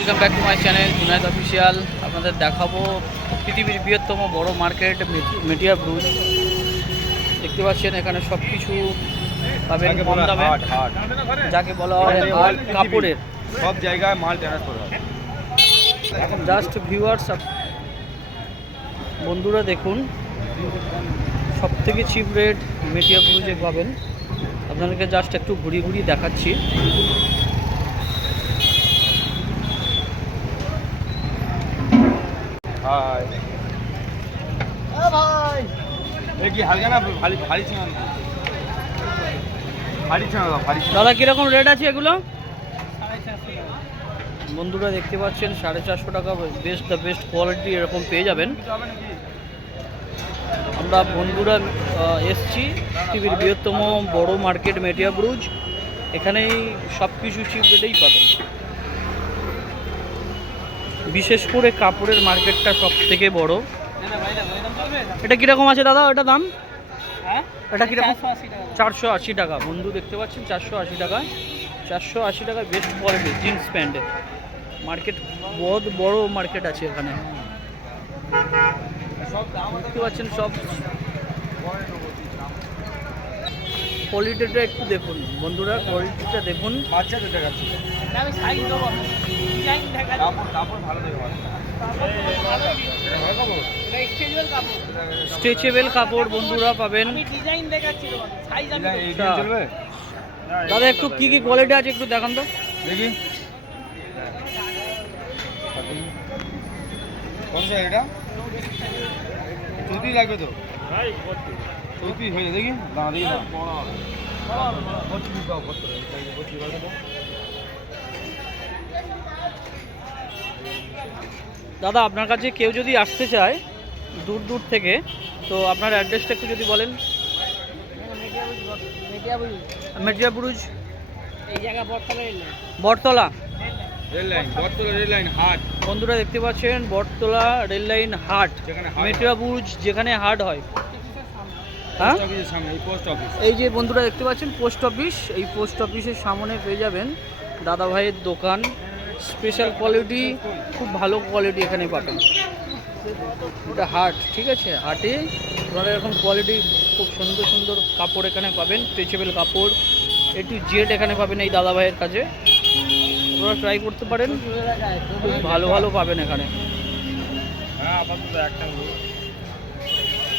Welcome back to my channel Junaid official. আপনাদের দেখাবো পৃথিবীর বৃহত্তম বড় মার্কেট মেটিয়া ব্রুজ। দেখতে পাচ্ছেন এখানে সব কিছু পাবেন কম দামে, যাকে বলা হয় হাট কাপড়ের সব জায়গায় মাল ট্রান্সফার হয়। জাস্ট ভিউয়ার্স বন্ধুরা দেখুন, সব থেকে চিপ রেট মেটিয়া ব্রুজে পাবেন। আপনাদেরকে জাস্ট একটু ঘুরিয়ে ঘুরিয়ে দেখাচ্ছি। হাই ভাই, এই কি হালকা না ভারী ভারী ছিল না? ভারী ছিল না, ভারী ছিল। দাদা কীরকম রেট আছে এগুলো? বন্ধুরা দেখতে পাচ্ছেন 450 টাকা, বেস্ট দ্য বেস্ট কোয়ালিটি এরকম পেয়ে যাবেন। আমরা বন্ধুরা এসছি পৃথিবীর বৃহত্তম বড় মার্কেট মেটিয়া ব্রুজ। এখানেই সব কিছু চিপ রেটেই পাবেন। বিশেষ করে কাপড়ের মার্কেটটা সব থেকে বড়। এটা কীরকম আছে দাদা? ওটা দাম এটা কীরকম? 480 টাকা। বন্ধু দেখতে পাচ্ছেন 480 টাকা। 480 টাকায় বেস্ট কোয়ালিটি জিন্স প্যান্টের মার্কেট, বহুত বড় মার্কেট আছে এখানে। দেখতে পাচ্ছেন সব কোয়ালিটিটা একটু দেখুন বন্ধুরা, কোয়ালিটিটা দেখুন। বাচ্চাদের দেখাচ্ছি, কাপড় ভালো দেখে স্ট্রেচেবল কাপড় বন্ধুরা পাবেন। দাদা একটু কি কি কোয়ালিটি আছে একটু দেখান তো দেখি। কোন সাইজ এটা? চুতি লাগবে তো? চুতি হয়ে দেখি, দাঁড়া দেখি না। দাদা আপনার কাছে কেউ যদি আসতে চায় দূর দূর থেকে, তো আপনার অ্যাড্রেসটা একটু যদি বলেন। মেটিয়া ব্রুজ এই জায়গা বটতলা রেল লাইন হাট। বন্ধুরা দেখতে পাচ্ছেন বটতলা রেল লাইন হাট, মেটিয়া ব্রুজ যেখানে হাট হয়। হ্যাঁ, এই যে বন্ধুরা দেখতে পাচ্ছেন পোস্ট অফিস, এই পোস্ট অফিসের সামনে পেয়ে যাবেন দাদা ভাইয়ের দোকান। স্পেশাল কোয়ালিটি, খুব ভালো কোয়ালিটি এখানে পাবেন। এটা হাট, ঠিক আছে, হাটে আপনারা এরকম কোয়ালিটি খুব সুন্দর সুন্দর কাপড় এখানে পাবেন। স্ট্রেচেবল কাপড় A to Z এখানে পাবেন এই দাদা ভাইয়ের কাছে। আপনারা ট্রাই করতে পারেন, খুব ভালো ভালো পাবেন এখানে।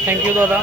থ্যাংক ইউ দাদা।